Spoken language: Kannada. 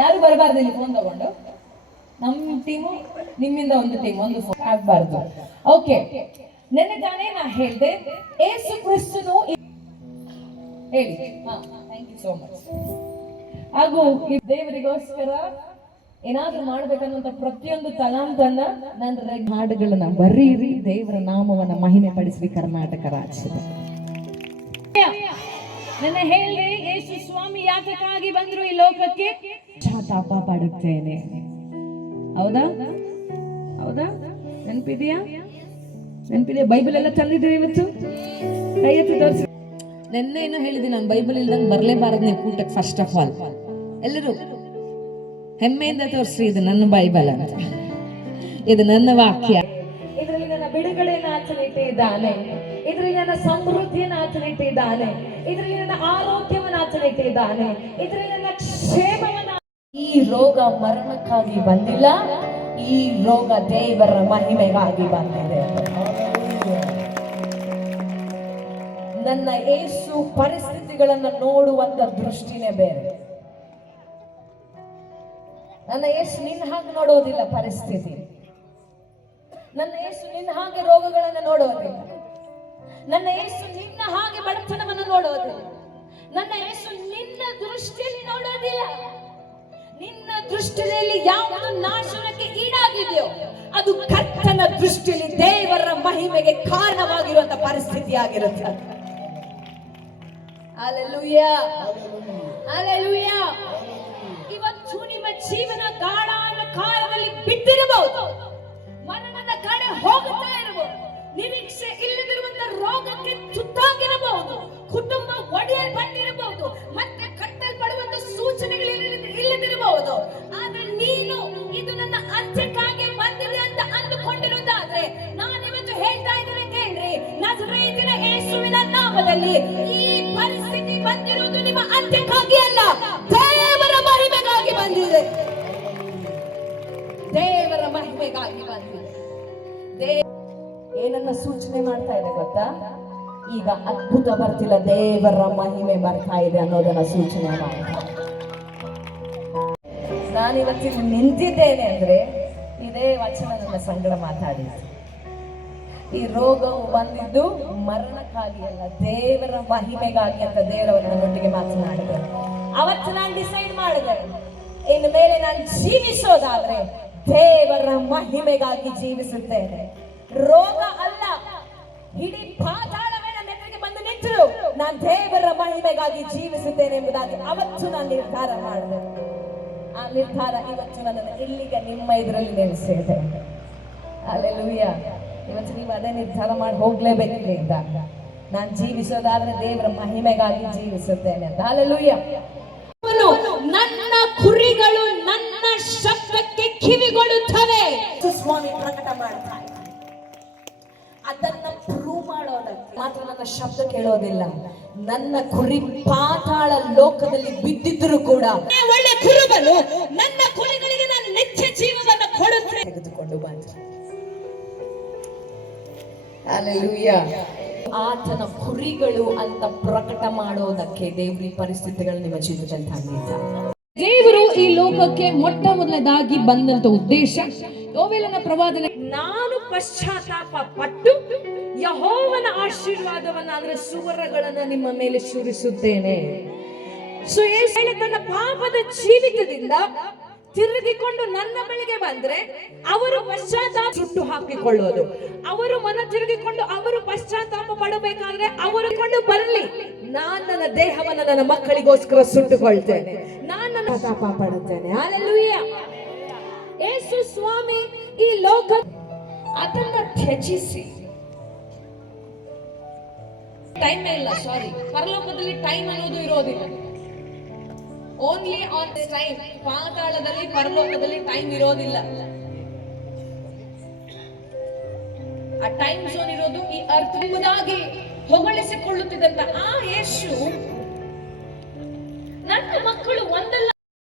ಯಾರು ಬರಬಾರ್ದು ಇಲ್ಲಿ ಫೋನ್ ತಗೊಂಡು? ನಮ್ಮ ಟೀಮು ನಿಮ್ಮಿಂದ ಒಂದು ಟೀಮ್ ಒಂದು ಫೋನ್ ಆಗ್ಬಾರ್ದು. ಓಕೆ ನೆನ್ನೆ ತಾನೇ ನಾ ಹೇಳ್ದೆ, ಏಸು ಕ್ರಿಸ್ತನು ಹೇಳಿ. ಥ್ಯಾಂಕ್ ಯು ಸೋ ಮಚ್ ಹಾಗೂ ದೇವರಿಗೋಸ್ಕರ ಏನಾದ್ರೂ ಮಾಡ್ಬೇಕನ್ನುವಂತ ಪ್ರತಿಯೊಂದು ತಲಾಂತನ್ನ ನನ್ನ ಹಾಡುಗಳನ್ನ ಬರೀರಿ, ದೇವರ ನಾಮವನ್ನ ಮಹಿಮೆ ಪಡಿಸ್ರಿ ಕರ್ನಾಟಕ ರಾಜ್ಯದ. ನನ್ನ ಹೇಳಿ ಯೇಸು ಸ್ವಾಮಿ ಯಾತಕ್ಕಾಗಿ ಬಂದ್ರು ಈ ಲೋಕಕ್ಕೆ? ಜಾತಾಪ ಪಡುತ್ತೇನೆ. ಹೌದಾ? ಹೌದಾ? ನೆನಪಿದೆಯಾ? ನೆನಪಿದೆಯಾ? ಬೈಬಲ್ ಎಲ್ಲ ತಂದಿದ್ದೀರಿ ಇವತ್ತು? ಕೈ ಎತ್ತಿ ತೋರಿಸಿ. ನೆನ್ನೆ ಏನೋ ಹೇಳಿದೆ ನಾನು ಬೈಬಲ್ ಇಲ್ದಂಗೆ ಬರಲೇಬಾರದು ನೀವು ಕೂಟಕ್ಕೆ ಫಸ್ಟ್ ಆಫ್ ಆಲ್ ಎಲ್ಲರೂ ಹೆಮ್ಮೆಯಿಂದ ತೋರಿಸ್ರಿ ಇದು ನನ್ನ ಬೈಬಲ್ ಅಂತ. ಇದು ನನ್ನ ವಾಕ್ಯ. ಇದರಲ್ಲಿ ನನ್ನ ಬಿಡುಗಡೆಯನ್ನು ಆಚರಿಸಿದ್ದಾನೆ. ಇದರಲ್ಲಿ ನನ್ನ ಸಮೃದ್ಧಿಯನ್ನು ಆಚರಿಟ್ಟಿದ್ದಾನೆ. ಇದರಲ್ಲಿ ನನ್ನ ಆರೋಗ್ಯವನ್ನು ಆಚರಿಟ್ಟಿದ್ದಾನೆ. ಇದರಲ್ಲಿ ನನ್ನ ಕ್ಷೇಮವನ್ನು ಈ ರೋಗ ಮರಣಕ್ಕಾಗಿ ಬಂದಿಲ್ಲ. ಈ ರೋಗ ದೇವರ ಮಹಿಮೆಗಾಗಿ ಬಂದಿದೆ. ನನ್ನ ಏಸು ಪರಿಸ್ಥಿತಿಗಳನ್ನು ನೋಡುವಂತ ದೃಷ್ಟಿನೇ ಬೇರೆ. ನನ್ನ ಏಸು ನಿನ್ನ ಹಾಗೆ ನೋಡೋದಿಲ್ಲ ಪರಿಸ್ಥಿತಿ. ನನ್ನ ಏಸು ನಿನ್ನ ಹಾಗೆ ರೋಗಗಳನ್ನು ನೋಡೋದಿಲ್ಲ. ನನ್ನ ಯೇಸು ನಿನ್ನ ಹಾಗೆ ಬಡತನವನ್ನು ನೋಡೋದಿಲ್ಲ ನನ್ನ ಯೇಸು ನಿನ್ನ ದೃಷ್ಟಿಯಲ್ಲಿ ನೋಡೋದಿಲ್ಲ. ನಿನ್ನ ದೃಷ್ಟಿಯಲ್ಲಿ ಯಾವುದು ನಾಶನಕ್ಕೆ ಈಡಾಗಿದೆಯೋ ಅದು ಕರ್ತನ ದೃಷ್ಟಿಯಲ್ಲಿ ದೇವರ ಮಹಿಮೆಗೆ ಕಾರಣವಾಗಿರುವಂತ ಪರಿಸ್ಥಿತಿ ಆಗಿರುತ್ತೆ. ಇವತ್ತು ನಿಮ್ಮ ಜೀವನ ಗಾಢ ನಾಮದಲ್ಲಿ ಈ ಪರಿಸ್ಥಿತಿ ಬಂದಿರುವುದು ನಿಮ್ಮ ಅಂತ್ಯಕ್ಕಾಗಿ ಅಲ್ಲ. ದೇವರ ಮಹಿಮೆಗಾಗಿ ಬಂದಿದೆ. ದೇವರ ಮಹಿಮೆಗಾಗಿ ಬಂದಿದೆ. ಏನನ್ನ ಸೂಚನೆ ಮಾಡ್ತಾ ಇದೆ ಗೊತ್ತಾ? ಈಗ ಅದ್ಭುತ ಬರ್ತಿಲ್ಲ. ದೇವರ ಮಹಿಮೆ ಬರ್ತಾ ಇದೆ ಅನ್ನೋದನ್ನ ಸೂಚನೆ ಮಾಡ್ತಾ. ನಾನಿವತ್ತಿನ ನಿಂತಿದ್ದೇನೆ ಅಂದ್ರೆ ಇದೇ ವಚನ ನನ್ನ ಸಂಗಡ ಮಾತಾಡಿದ್ದು ಈ ರೋಗವು ಬಂದಿದ್ದು ಮರಣಕ್ಕಾಗಿ ಅಲ್ಲ ದೇವರ ಮಹಿಮೆಗಾಗಿ ಅಂತ ದೇವರವರು ನನ್ನೊಟ್ಟಿಗೆ ಮಾತನಾಡಿದೆ ಅವತ್ತು ನಾನು ಡಿಸೈಡ್ ಮಾಡಿದೆ, ಇನ್ನು ಮೇಲೆ ನಾನು ಜೀವಿಸೋದಾದ್ರೆ ದೇವರ ಮಹಿಮೆಗಾಗಿ ಜೀವಿಸುತ್ತೇನೆ. ರೋಗ ಅಲ್ಲ, ಇಡೀ ಪಾತಾಳವೇ ನನ್ನ ಎದುರಿಗೆ ಬಂದು ನಿಂತರು. ನಾನು ದೇವರ ಮಹಿಮೆಗಾಗಿ ಜೀವಿಸುತ್ತೇನೆ ಎಂಬುದಾಗಿ ಅವತ್ತು ನಾನು ನಿರ್ಧಾರ ಮಾಡಿದೆ. ಆ ನಿರ್ಧಾರ ಇವತ್ತು ನನ್ನನ್ನು ಇಲ್ಲಿಗೆ ನಿಮ್ಮ ಇದರಲ್ಲಿ ನೆಲೆಸಿದೆ ಅಲ್ಲೆಲುಯ್ಯ ಇವತ್ತು ನೀವು ಅದೇ ನಿರ್ಧಾರ ಮಾಡಿ ಹೋಗ್ಲೇಬೇಕು ಇಲ್ಲಿಂದ ನಾನು ಜೀವಿಸೋದಾದ್ರೆ ದೇವರ ಮಹಿಮೆಗಾಗಿ ಜೀವಿಸುತ್ತೇನೆ ಅಂತ. ಅಲ್ಲೂಯ್ಯ ನನ್ನ ಕುರಿಗಳು ನನ್ನ ಶಬ್ದಕ್ಕೆ ಕಿವಿಗೊಡುತ್ತವೆ. ಸ್ವಾಮಿ ಪ್ರಕಟ ಮಾಡ್ತಾ ಅದನ್ನ ಪ್ರೂವ್ ಮಾಡೋದಕ್ಕೆ ಮಾತ್ರ ನನ್ನ ಶಬ್ದ ಕೇಳೋದಿಲ್ಲ. ನನ್ನ ಕುರಿ ಪಾತಾಳ ಲೋಕದಲ್ಲಿ ಬಿದ್ದಿದ್ರು ಕೂಡ ಒಳ್ಳೆ ಕುರುಬನು. ನನ್ನ ಕುರಿಗಳಿಗೆ ನಾನು ನಿತ್ಯ ಜೀವವನ್ನು ಕೊಡುತ್ತೆ ತೆಗೆದುಕೊಂಡು ಬಂದ ಆತನ ಕುರಿಗಳು ಅಂತ ಪ್ರಕಟ ಮಾಡೋದಕ್ಕೆ ದೇವ್ರಿ ಪರಿಸ್ಥಿತಿಗಳು ನಿಮ್ಮ ಜೀವಿತದಲ್ಲಿ ತಂದಿದ್ದಾರೆ ದೇವರು ಈ ಲೋಕಕ್ಕೆ ಮೊಟ್ಟ ಮೊದಲನೇದಾಗಿ ಬಂದಂತ ಉದ್ದೇಶ ಯೋವೇಲನ ಪ್ರವಾದನೆ. ನಾನು ಪಶ್ಚಾತ್ತಾಪ ಪಟ್ಟು ಯಹೋವನ ಆಶೀರ್ವಾದವನ್ನ ಅಂದ್ರೆ ಸುವರಗಳನ್ನ ನಿಮ್ಮ ಮೇಲೆ ಸುರಿಸುತ್ತೇನೆ. ಸೊ ಯೇಸು ತನ್ನ ಪಾಪದ ಜೀವಿತದಿಂದ ತಿರುಗಿಕೊಂಡು ನನ್ನ ಬಳಿಗೆ ಬಂದ್ರೆ ಅವರು ಪಶ್ಚಾತ್ತಾಪ ಸುಟ್ಟು ಹಾಕಿಕೊಳ್ಳೋದು ಅವರು ಮನ ತಿರುಗಿಕೊಂಡು ಅವರು ಪಶ್ಚಾತ್ತಾಪ ಪಡಬೇಕಾದ್ರೆ ಅವರು ಕೊಂಡು ಬರಲಿ. ನಾನ್ ನನ್ನ ದೇಹವನ್ನ ನನ್ನ ಮಕ್ಕಳಿಗೋಸ್ಕರ ಸುಟ್ಟುಕೊಳ್ತೇನೆ. ನಾನು ನನ್ನ ತಾಪ ಪಡುತ್ತೇನೆ. ಯೇಸು ಸ್ವಾಮಿ, ಈ ಲೋಕ ಅದನ್ನ ತ್ಯಜಿಸಿ. ಟೈಮ್ ಇಲ್ಲ ಸಾರಿ ಪರಲೋಕದಲ್ಲಿ ಟೈಮ್ ಅನ್ನೋದು ಇರೋದಿಲ್ಲ. ಓನ್ಲಿ ಆನ್ ಟೈಮ್ ಪಾತಾಳದಲ್ಲಿ ಪರಲೋಕದಲ್ಲಿ ಟೈಮ್ ಇರೋದಿಲ್ಲ. ಆ ಟೈಮ್ ಝೋನ್ ಇರೋದು ಈ ಅರ್ಥ ಎಂಬುದಾಗಿ ಹೊಗಳಿಸಿಕೊಳ್ಳುತ್ತಿದ್ದಂತ ಆ ಯೇಸು. ನನ್ನ ಮಕ್ಕಳು ಒಂದಲ್ಲ